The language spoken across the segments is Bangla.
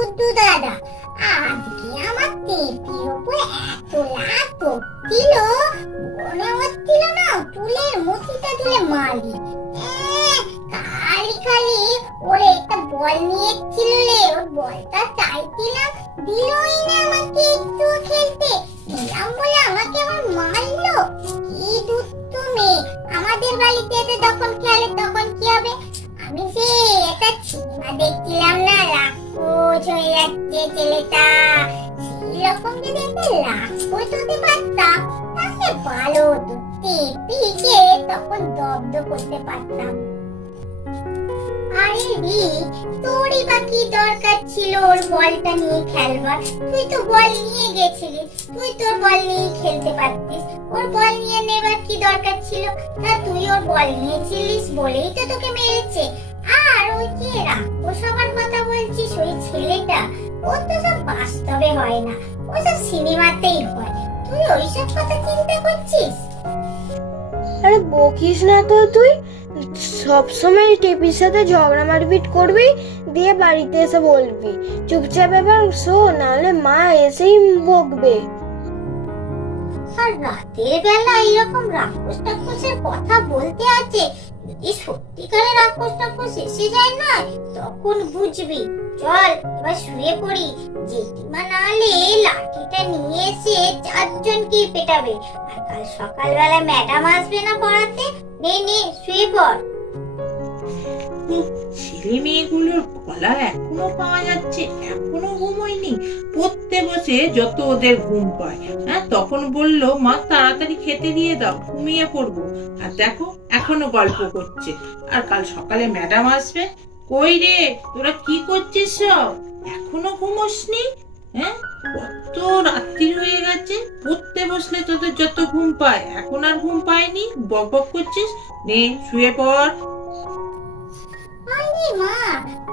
দুধু দাদা, আজকে আমার টেপির উপর এত লাভ পড়ছিল মনে হচ্ছিল না চুলের মুঠিটা দিলে মারি খালি খালি ওরে একটা বল নিয়েছিল রে, ওর বলটা চাইছিলাম, দিলই না আমাকে একটু খেলতে। দিলাম বলে আমাকে আবার মারলো। কি দুষ্ট মেয়ে আমাদের বাড়িতে এসে তখন আরে রি, তোরই দরকার ছিল ওর বলটা নিয়ে খেলবার? তুই তো বল নিয়ে গেছিলিস তুই তোর বল নিয়ে খেলতে পারতিস। ওর বল নিয়ে নেবার কি দরকার ছিল? তা তুই ওর বল নিয়েছিলিস বলেই তো তোকে মেরেছে। আর ওই যে রাক্ষস হবার কথা বলছিস ওই ছেলেটা? ও তো সব বাস্তবে হয় না, ও সব সিনেমাতেই হয়। তুই ওইসব কথা চিন্তা করছিস? আরে বকিস না তো তুই। সবসময় টেপির সাথে ঝগড়া মারপিট করবি, দিয়ে বাড়িতে এসে বলবি, চুপচাপ এবার শো, নাহলে মা এসেই বকবে। আর রাতের বেলা এরকম রাক্ষস টাক্ষসের কথা বলতে আছে, যদি সত্যিকারের রাক্ষস টাক্ষস এসে যায় না, তখন বুঝবি। চল, এবার শুয়ে পড়ি। জেঠিমা নাহলে লাঠিটা নিয়ে এসে চারজনকেই পেটাবে। আর কাল সকালবেলা ম্যাডাম আসবে না পড়াতে নে নে, শুয়ে পড়। ছেলে মেয়েগুলোর গলা এখনও পাওয়া যাচ্ছে, এখনও পড়তে বসে যত ওদের ঘুম পায় হ্যাঁ তখন বলল, মা, তাড়াতাড়ি খেতে দিয়ে দাও, ঘুমিয়ে পড়ব। আর দেখো, এখনও গল্প করছে। আর কাল সকালে ম্যাডাম আসবে, কই রে, তোরা কি করছিস সব? এখনও ঘুমোসনি? হ্যাঁ? কত রাত্রি হয়ে গেছে পড়তে বসলে তোদের যত ঘুম পায়। এখন আর ঘুম পায়নি বক বক করছিস? নে শুয়ে পড়। আরে মা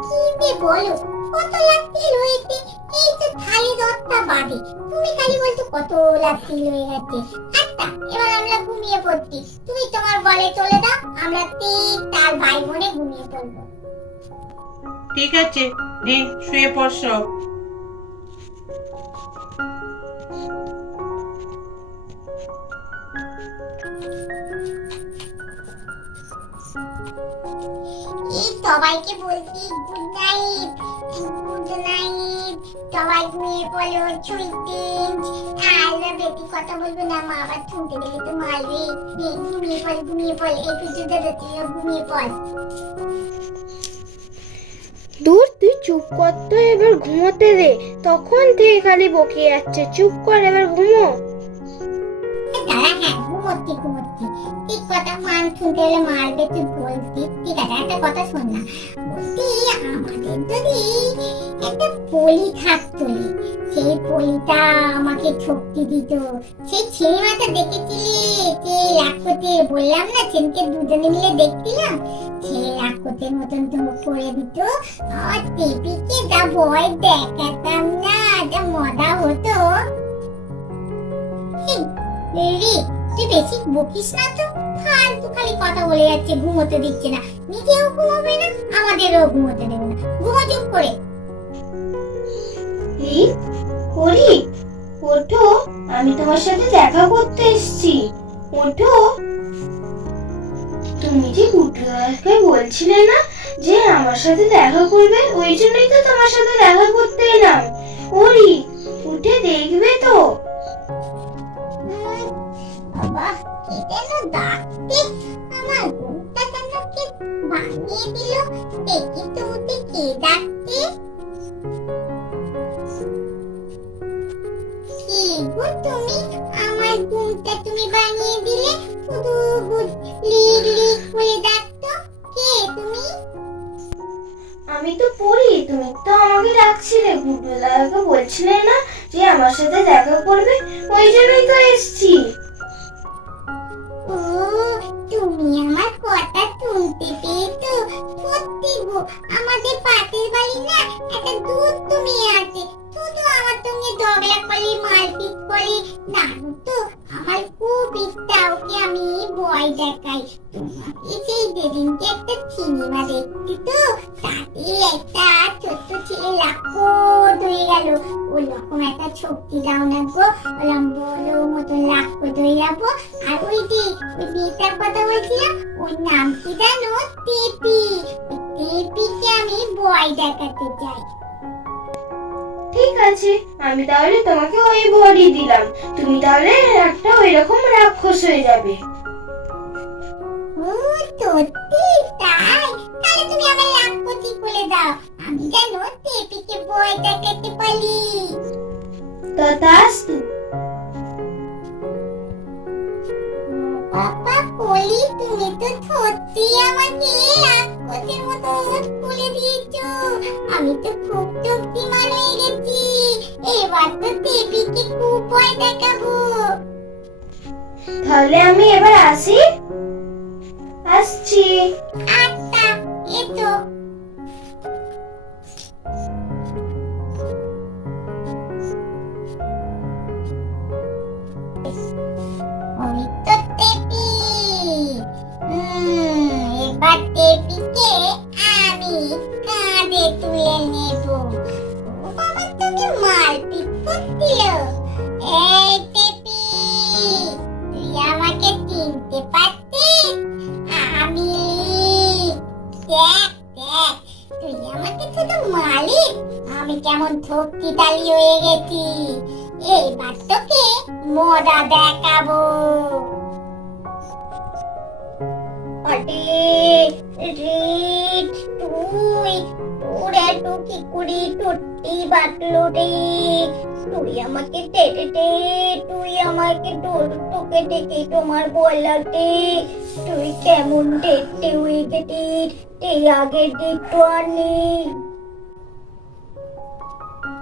কি যে বলো? কত লাগতি রয়েছে এই তো থালি দত্তা বাদে তুমি খালি বলছো কত লাগতি হয়ে গেছে। আচ্ছা এবার আমরা ঘুমিয়ে পড়ছি। তুমি তোমার বলে চলে দাও আমরা তিন তার ভাই বোনে ঘুমিয়ে পড়ব। ঠিক আছে নে শুয়ে পড় সব। সবাইকে বলছি গুড নাইট গুড নাইট সবাই ঘুমিয়ে পড়ো ছুইটিং আল্লাহ বেটি কথা বলবে না মা আবার শুনতে গেলে তো মারবে। ঘুমিয়ে পড় ঘুমিয়ে পড়। এই কিছু দাদা ঘুমিয়ে পড়। দূর তুই চুপ কর তো এবার ঘুমোতে দে। তখন থেকে খালি বকিয়ে যাচ্ছে। চুপ কর এবার ঘুমো। দাঁড়া হ্যাঁ ঘুমোচ্ছি ঘুমোচ্ছি। ঠিক কথা মান শুনতে গেলে মারবে তুই আছে একটা কথা শোন একটা পলি থাকতো সেই পলিটা আমাকে শক্তি দিত সেই সিনেমাটা দেখেছিলি যে লাক্ষতে বললাম না সেদিনকে দুজনে মিলে দেখছিলাম সেই লাক্ষতের মতন তো করে দিত আর টেপিকে যা ভয় দেখাতাম না যা মজা হতো রে তুই বেশি বকিস না তো? ফালতু খালি কথা বলে যাচ্ছে, ঘুমোতে দিচ্ছে না। নিজেও না, আমাদেরও ঘুমোতে দেবে না। ঘুমো চুপ করে। ওঠো, আমি তোমার সাথে দেখা করতে এসেছি। ওঠো। তুমি যে গুট্টুদাকে বলছিলে না যে আমার সাথে দেখা করবে, ওই জন্যই তো তোমার সাথে দেখা করতে এলাম। ওরি উঠে দেখবে তো। আমি তো পড়ি, তুমি তো আমাকে ডাকছিলে। গুট্টুদাকে বলছিলে না যে আমার সাথে দেখা করবে, ওই জন্যই তো এসেছি। আমাদের পাশের বাড়ি না একটা দুধ ভয় দেখাতে চাই। ঠিক আছে আমি তাহলে তোমাকে ওই বডি দিলাম। তুমি তাহলে একটা ওই রকম রাক্ষস হয়ে যাবে। ও সত্যি? তাই? তাহলে তুমি আমার খুলে দাও। আমি জানো টেপিকে ভয় দেখাতে পারি। তথাস্তু। বাবা পলি তুমি তো সত্যি আমাকে লাখপতির মতো খুলে দিয়েছ। আমি তো খুব শক্তিমান হয়ে গেছি। এবার তো দেবীকে খুব ভয় দেখাবো। তাহলে আমি এবার আসি? আসছি। আচ্ছা এতো আমি কেমন শক্তিশালী হয়ে গেছি। এইবার তোকে মজা দেখাবো। তুই বাটলো রে। তুই তুই তোকে তোমার তুই কেমন দেখতে এই আগের দিক তো আর নেই।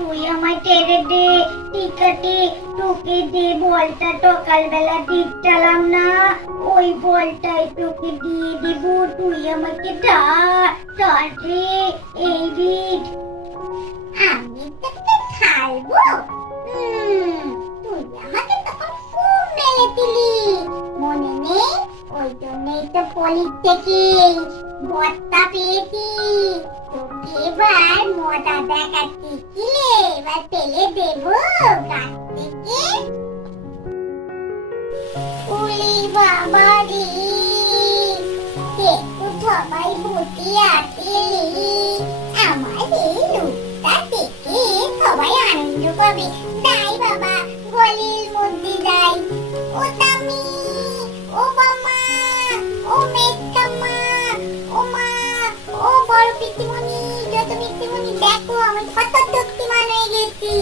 তুই আমায় টেরে দে, টিকাটি তোকে দে, বলটা সকালবেলা দিচ্ছিলাম না। ওই বলটাই তোকে দিয়ে দেব, তুই আমাকে রে এই দিক আমি তোকে খাইবো। তুই আমাকে তখন খুব মেলেছিলি মনে নেই? ওই জন্যই তো পলিশ থেকে বত্তা পেয়েছি। এবার মজা দেখাচ্ছি কিলে এবার ফেলে দেবো গাছ থেকে। উলি বাবা রে, দেখো সবাই বসে আছে আমার এই লুকটা দেখে সবাই আনন্দ পাবে। যাই বাবা গলির মধ্যে যাই। ও দেখো আমি কত শক্তিমান হয়ে গেছি।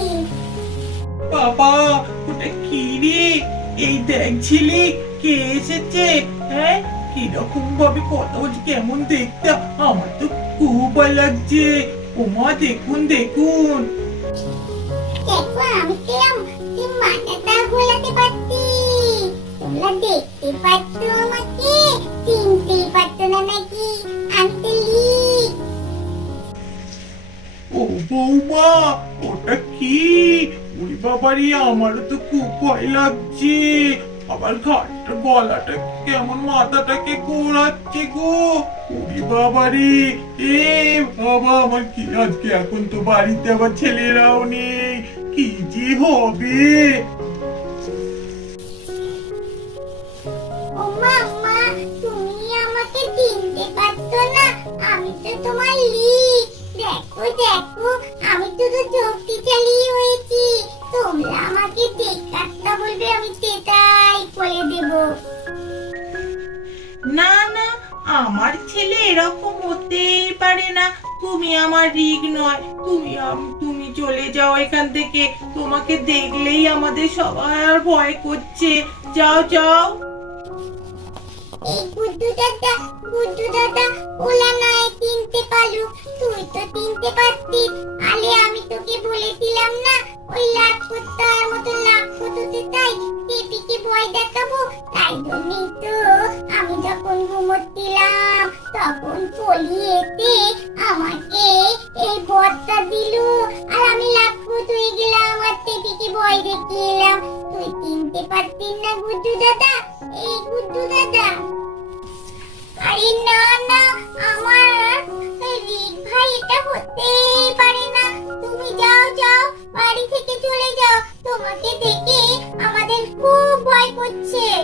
বাবা ওটা কি রে? এই দেখছিলি কে এসেছে? হ্যাঁ কীরকম ভাবে কথা বলছে কেমন দেখতে? আমার তো খুব ভালো লাগছে। ওমা দেখুন দেখুন। দেখো আমি কিরম কি মাথাটা ঘোলাতে পারছি। তোমরা দেখতে পাচ্ছ আমাকে চিনতেই পারছ না নাকি? বৌমা, ওটা কি? ওই বাবারি, আমারও তো খুব ভয় লাগছে। আবার ঘাটটা গলাটা কেমন মাথাটাকে ঘোরাচ্ছে গো। ওরে বাবারি, এ বাবা, আমার কি আজকে এখন তো বাড়িতে আবার ছেলেরাও নেই? কি যে হবে? আমাকে চিনতে পারছ না। আমি তো তোমার লিক দেখো দেখো, আমি তো তো শক্তিশালী হয়েছি। তোমরা আমাকে যে কাজটা বলবে, আমি সেটাই করে দেবো। না না, আমার ছেলে এরকম হতেই পারে না। তুমি আমার রিগ নয়। তুমি তুমি চলে যাও এখান থেকে। তোমাকে দেখলেই আমাদের সবার ভয় করছে। যাও যাও। এই বুদ্ধু দাদা বুদ্ধু দাদা ওলা নাই কিনতে পালু তুই তো কিনতে পারতি। আলে, আমি তোকে বলেছিলাম না, ওই লাখ কুত্তার মতো লাখ কুতুতে চাই ভয় দেখাবো, তাই জন্যই তো আমি যখন ঘুমোচ্ছিলাম, তখন পলি আমাকে এই বরটা দিল। আর আমি লাখুত হয়ে গেলাম, আর টেপিকে ভয় দেখিয়ে এলাম। তুই চিনতে পারতিস না গুড্ডু দাদা, এই গুড্ডু দাদা। আরে না না, আমার ভাই এটা হতেই পারে না। তুমি যাও যাও, বাড়ি থেকে চলে যাও। তোমাকে দেখে আমাদের খুব ভয় করছে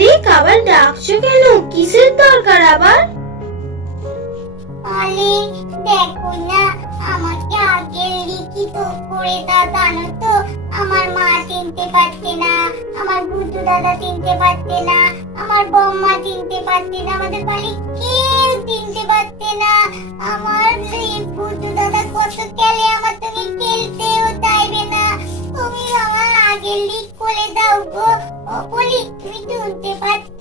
রিক আবার ডাকছো কেন? কিসের দরকার আবার? অলি দেখো না, আমাকে আগে লিখিত করে দাও, জানো তো? আমার মা চিনতে পারছে না, আমার গুড্ডু দাদা চিনতে পারছে না, আমার বম্মা চিনতে পারছে না, আমাদের বাড়ি কেউ চিনতে পারছে না। আমার গুড্ডু দাদা কত খেলে, আমার সঙ্গে খেলতেও চাইবে না। তুমি আমার আগে লিক করে দাও গো বলি তুমি শুনতে পারছ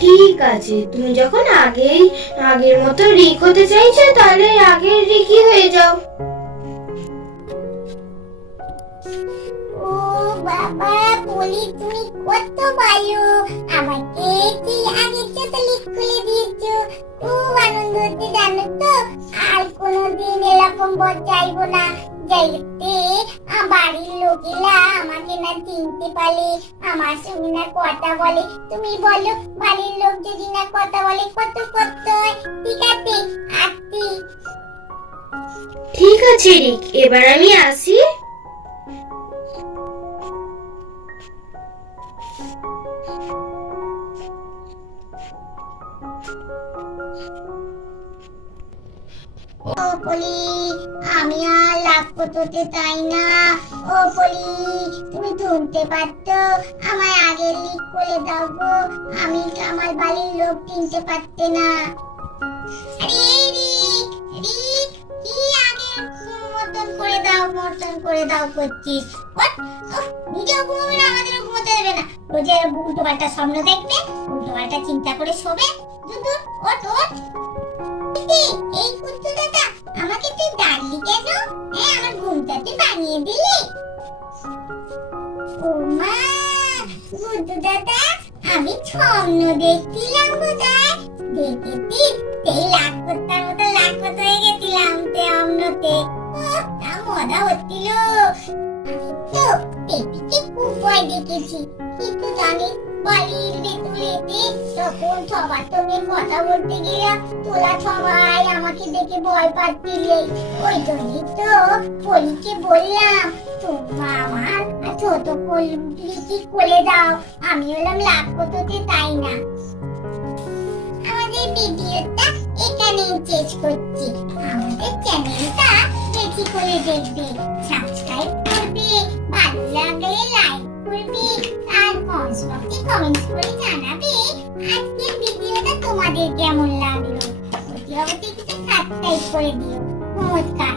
ঠিক আছে তুমি যখন আগেই আগের মতো রিক হতে চাইছো তাহলে আগের রিকই হয়ে যাও। ও বাবা বলি তুমি কত ভালো। আমাকে কি আগে তো লিখ খুলে দিয়েছ? খুব আনন্দ হচ্ছে জানো তো? আর কোনোদিন এরকম বর চাইব না। যাইতে বাড়ির লোকেরা আমাকে না চিনতে পারে আমার সঙ্গে না কথা বলে। তুমি বলো বাড়ির লোক যদি না কথা বলে কত কত ঠিক আছে আসছি। ঠিক আছে রিক এবার আমি আসি। আমি করতে চাই না। ও পলি, তুমি শুনতে পাচ্ছ আমায় আগে লিক করে দাও আমি আমার বাড়ির লোক চিনতে পারতে না। স্বপ্ন দেখবে, উল্টো চিন্তা করে শোবে। দুদুর ওট দাদা আমাকে তুই ডাললি কেন? বানিয়ে দিলি। ও মা গুড্ডু দাদা, আমি স্বপ্ন দেখছিলাম বোধহয়। দেখেছি, সেই লাখ কুত্তার মতো লাখ কত হয়ে গেছিলাম তে অন্যতে তা মজা হচ্ছিল। সবার সঙ্গে কথা বলতে গেলাম সবাই আমাকে দেখে ভয় পাচ্ছিলে ওই জন্যই তো পলিকে বললাম ছোট কোলে দাও আমি হলাম লাভ করতে তাই না আমাদের ভিডিওটা এখানেই শেষ করছি চ্যানেলটা বেশি করে দেখবে সাবস্ক্রাইব করবে, ভালো লাগলে লাইক করবে আর কমেন্টস কমেন্টস করে জানাবে আজকের ভিডিওটা তোমাদের কেমন লাগল। অতি অবশ্যই কিছু সাবস্ক্রাইব করে দিও। নমস্কার।